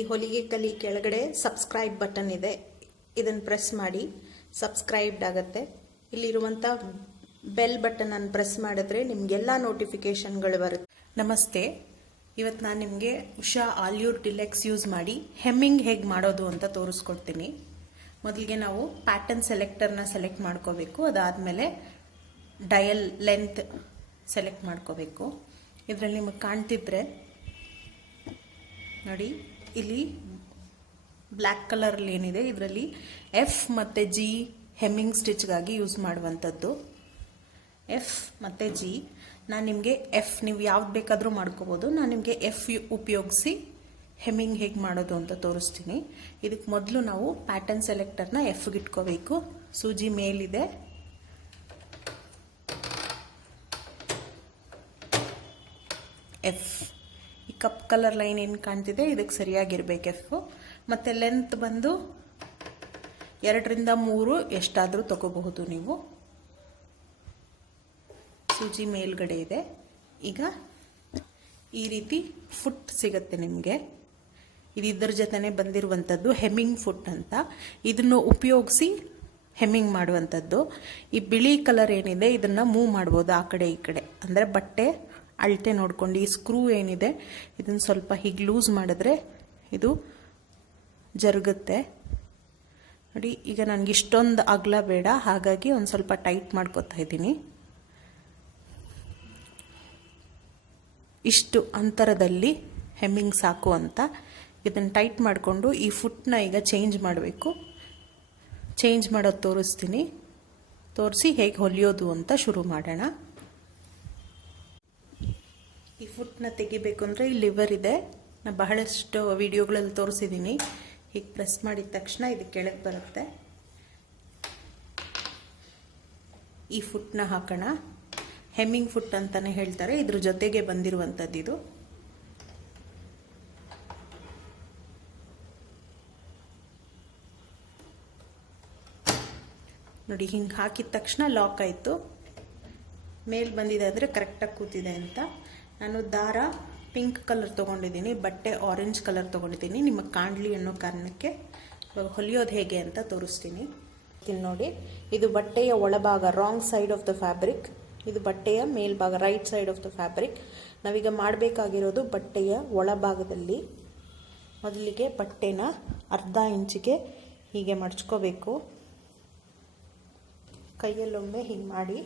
ಈ ಹೊಲಿಗೆ ಕಲಿ ಕೆಳಗಡೆ ಸಬ್ಸ್ಕ್ರೈಬ್ ಬಟನ್ ಇದೆ. ಇದನ್ನು ಪ್ರೆಸ್ ಮಾಡಿ ಸಬ್ಸ್ಕ್ರೈಬ್ಡ್ ಆಗುತ್ತೆ. ಇಲ್ಲಿರುವಂಥ ಬೆಲ್ ಬಟನ್ ಅನ್ನು ಪ್ರೆಸ್ ಮಾಡಿದ್ರೆ ನಿಮಗೆಲ್ಲ ನೋಟಿಫಿಕೇಶನ್ಗಳು ಬರುತ್ತೆ. ನಮಸ್ತೆ. ಇವತ್ತು ನಾನು ನಿಮಗೆ ಉಷಾ ಆಲ್ಯೂರ್ ಡಿಲೆಕ್ಸ್ ಯೂಸ್ ಮಾಡಿ ಹೆಮ್ಮಿಂಗ್ ಹೇಗೆ ಮಾಡೋದು ಅಂತ ತೋರಿಸ್ಕೊಡ್ತೀನಿ. ಮೊದಲಿಗೆ ನಾವು ಪ್ಯಾಟರ್ನ್ ಸೆಲೆಕ್ಟರ್ನ ಸೆಲೆಕ್ಟ್ ಮಾಡ್ಕೋಬೇಕು. ಅದಾದಮೇಲೆ ಡಯಲ್ ಲೆಂತ್ ಸೆಲೆಕ್ಟ್ ಮಾಡ್ಕೋಬೇಕು. ಇದರಲ್ಲಿ ನಿಮಗೆ ಕಾಣ್ತಿದ್ರೆ ನೋಡಿ. ಇಲ್ಲಿ ಬ್ಲ್ಯಾಕ್ ಕಲರಲ್ಲಿ ಏನಿದೆ, ಇದರಲ್ಲಿ ಎಫ್ ಮತ್ತು ಜಿ ಹೆಮ್ಮಿಂಗ್ ಸ್ಟಿಚ್ಗಾಗಿ ಯೂಸ್ ಮಾಡುವಂಥದ್ದು. ಎಫ್ ಮತ್ತು ಜಿ ನಾನು ನಿಮಗೆ ಎಫ್ ನೀವು ಯಾವ್ದು ಬೇಕಾದರೂ ಮಾಡ್ಕೋಬೋದು. ನಾನು ನಿಮಗೆ ಎಫ್ ಉಪಯೋಗಿಸಿ ಹೆಮ್ಮಿಂಗ್ ಹೇಗೆ ಮಾಡೋದು ಅಂತ ತೋರಿಸ್ತೀನಿ. ಇದಕ್ಕೆ ಮೊದಲು ನಾವು ಪ್ಯಾಟರ್ನ್ ಸೆಲೆಕ್ಟರ್ನ ಎಫ್ಗೆ ಇಟ್ಕೋಬೇಕು ಸೂಜಿ ಮೇಲಿದೆ. ಎಫ್ ಕಪ್ ಕಲರ್ ಲೈನ್ ಏನು ಕಾಣ್ತಿದೆ? ಇದಕ್ಕೆ ಸರಿಯಾಗಿರ್ಬೇಕು ಎಫ್ ಮತ್ತು ಲೆಂತ್ ಬಂದು ಎರಡರಿಂದ ಮೂರು ಎಷ್ಟಾದರೂ ತಗೋಬಹುದು ನೀವು. ಸೂಜಿ ಮೇಲ್ಗಡೆ ಇದೆ. ಈಗ ಈ ರೀತಿ ಫುಟ್ ಸಿಗುತ್ತೆ ನಿಮಗೆ. ಇದು ಇದರ ಜೊತೆನೆ ಬಂದಿರುವಂಥದ್ದು ಹೆಮ್ಮಿಂಗ್ ಫುಟ್ ಅಂತ. ಇದನ್ನು ಉಪಯೋಗಿಸಿ ಹೆಮ್ಮಿಂಗ್ ಮಾಡುವಂಥದ್ದು ಈ ಬಿಳಿ ಕಲರ್ ಏನಿದೆ, ಇದನ್ನು ಮೂವ್ ಮಾಡ್ಬೋದು ಆ ಕಡೆ ಈ ಕಡೆ. ಅಂದರೆ ಬಟ್ಟೆ ಅಳತೆ ನೋಡ್ಕೊಂಡು ಈ ಸ್ಕ್ರೂ ಏನಿದೆ, ಇದನ್ನು ಸ್ವಲ್ಪ ಹೀಗೆ ಲೂಸ್ ಮಾಡಿದ್ರೆ ಇದು ಜರುಗುತ್ತೆ. ನೋಡಿ, ಈಗ ನನಗೆ ಇಷ್ಟೊಂದು ಅಗಲ ಬೇಡ, ಹಾಗಾಗಿ ಒಂದು ಸ್ವಲ್ಪ ಟೈಟ್ ಮಾಡ್ಕೊತಾ ಇದ್ದೀನಿ. ಇಷ್ಟು ಅಂತರದಲ್ಲಿ ಹೆಮ್ಮಿಂಗ್ ಸಾಕು ಅಂತ ಇದನ್ನು ಟೈಟ್ ಮಾಡಿಕೊಂಡು ಈ ಫುಟ್ನ ಈಗ ಚೇಂಜ್ ಮಾಡಬೇಕು. ಚೇಂಜ್ ಮಾಡೋದು ತೋರಿಸ್ತೀನಿ. ತೋರಿಸಿ ಹೇಗೆ ಹೊಲಿಯೋದು ಅಂತ ಶುರು ಮಾಡೋಣ. ಈ ಫುಟ್ನ ತೆಗಿಬೇಕು ಅಂದರೆ ಈ ಲಿವರ್ ಇದೆ. ನಾನು ಬಹಳಷ್ಟು ವಿಡಿಯೋಗಳಲ್ಲಿ ತೋರಿಸಿದ್ದೀನಿ ಹೀಗೆ ಪ್ರೆಸ್ ಮಾಡಿದ ತಕ್ಷಣ ಇದು ಕೆಳಗೆ ಬರುತ್ತೆ. ಈ ಫುಟ್ನ ಹಾಕೋಣ. ಹೆಮ್ಮಿಂಗ್ ಫುಟ್ ಅಂತಲೇ ಹೇಳ್ತಾರೆ. ಇದ್ರ ಜೊತೆಗೆ ಬಂದಿರುವಂಥದ್ದು ಇದು. ನೋಡಿ, ಹಿಂಗೆ ಹಾಕಿದ ತಕ್ಷಣ ಲಾಕ್ ಆಯಿತು. ಮೇಲ್ ಬಂದಿದೆ ಅಂದರೆ ಕರೆಕ್ಟಾಗಿ ಕೂತಿದೆ ಅಂತ. ನಾನು ದಾರ ಪಿಂಕ್ ಕಲರ್ ತೊಗೊಂಡಿದ್ದೀನಿ, ಬಟ್ಟೆ ಆರೆಂಜ್ ಕಲರ್ ತೊಗೊಂಡಿದ್ದೀನಿ. ನಿಮಗೆ ಕಾಣಲಿ ಅನ್ನೋ ಕಾರಣಕ್ಕೆ ಇವಾಗ ಹೊಲಿಯೋದು ಹೇಗೆ ಅಂತ ತೋರಿಸ್ತೀನಿ. ಇಲ್ಲಿ ನೋಡಿ, ಇದು ಬಟ್ಟೆಯ ಒಳಭಾಗ wrong side of the fabric ಇದು ಬಟ್ಟೆಯ ಮೇಲ್ಭಾಗ right side of the fabric ನಾವೀಗ ಮಾಡಬೇಕಾಗಿರೋದು ಬಟ್ಟೆಯ ಒಳಭಾಗದಲ್ಲಿ ಮೊದಲಿಗೆ ಬಟ್ಟೆನ ಅರ್ಧ ಇಂಚಿಗೆ ಹೀಗೆ ಮಡ್ಚ್ಕೋಬೇಕು. ಕೈಯಲ್ಲೊಮ್ಮೆ ಹೀಗೆ ಮಾಡಿ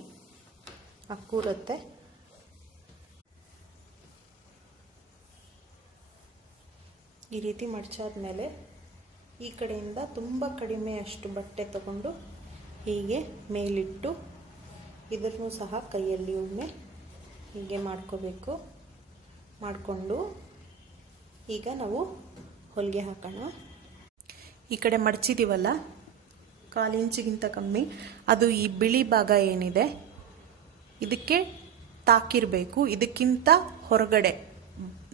ಕೂರುತ್ತೆ ಈ ರೀತಿ ಮಡ್ಚಾದ್ಮೇಲೆ ಈ ಕಡೆಯಿಂದ ತುಂಬ ಕಡಿಮೆ ಅಷ್ಟು ಬಟ್ಟೆ ತಗೊಂಡು ಹೀಗೆ ಮೇಲಿಟ್ಟು ಇದನ್ನು ಸಹ ಕೈಯಲ್ಲಿ ಒಮ್ಮೆ ಹೀಗೆ ಮಾಡ್ಕೋಬೇಕು. ಮಾಡಿಕೊಂಡು ಈಗ ನಾವು ಹೊಲಿಗೆ ಹಾಕೋಣ. ಈ ಕಡೆ ಮಡಚಿದ್ದೀವಲ್ಲ ಕಾಲು ಇಂಚಿಗಿಂತ ಕಮ್ಮಿ. ಅದು ಈ ಬಿಳಿ ಭಾಗ ಏನಿದೆ? ಇದಕ್ಕೆ ತಾಕಿರಬೇಕು. ಇದಕ್ಕಿಂತ ಹೊರಗಡೆ.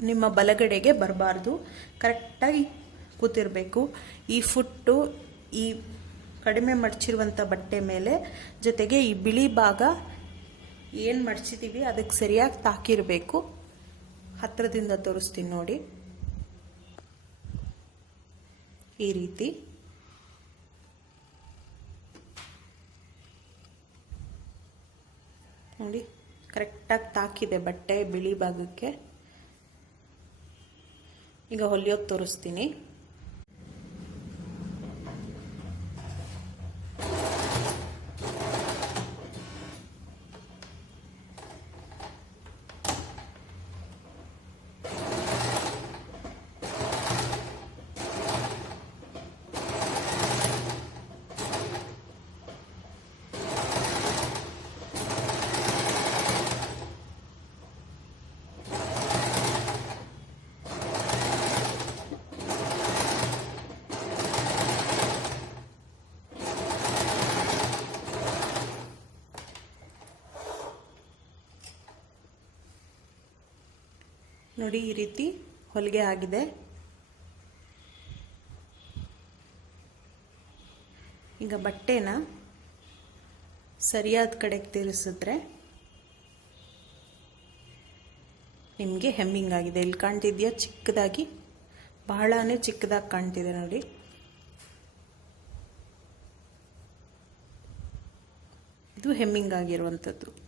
ನಿಮ್ಮ ಬಲಗಡೆಗೆ ಬರಬಾರ್ದು. ಕರೆಕ್ಟಾಗಿ ಕೂತಿರಬೇಕು. ಈ ಫುಟ್ಟು, ಈ ಕಡಿಮೆ ಮಡಚಿರುವಂಥ ಬಟ್ಟೆ ಮೇಲೆ ಜೊತೆಗೆ ಈ ಬಿಳಿ ಭಾಗ ಏನು ಮಡಚಿದ್ದೀವಿ ಅದಕ್ಕೆ ಸರಿಯಾಗಿ ತಾಕಿರಬೇಕು. ಹತ್ತಿರದಿಂದ ತೋರಿಸ್ತೀನಿ ನೋಡಿ. ಈ ರೀತಿ. ನೋಡಿ, ಕರೆಕ್ಟಾಗಿ ತಾಕಿದೆ ಬಟ್ಟೆ ಬಿಳಿ ಭಾಗಕ್ಕೆ. ಈಗ ಹೊಲಿಯೋದು ತೋರಿಸ್ತೀನಿ. ನೋಡಿ ಈ ರೀತಿ ಹೊಲಿಗೆ ಆಗಿದೆ. ಈಗ ಬಟ್ಟೆನ ಸರಿಯಾದ ಕಡೆಗೆ ತಿರುಸಿದ್ರೆ ನಿಮಗೆ ಹೆಮ್ಮಿಂಗ್ ಆಗಿದೆ. ಇಲ್ಲಿ ಕಾಣ್ತಿದೆಯಾ? ಚಿಕ್ಕದಾಗಿ, ಬಹಳನೇ ಚಿಕ್ಕದಾಗಿ ಕಾಣ್ತಿದೆ ನೋಡಿ. ಇದು ಹೆಮ್ಮಿಂಗ್ ಆಗಿರುವಂಥದ್ದು.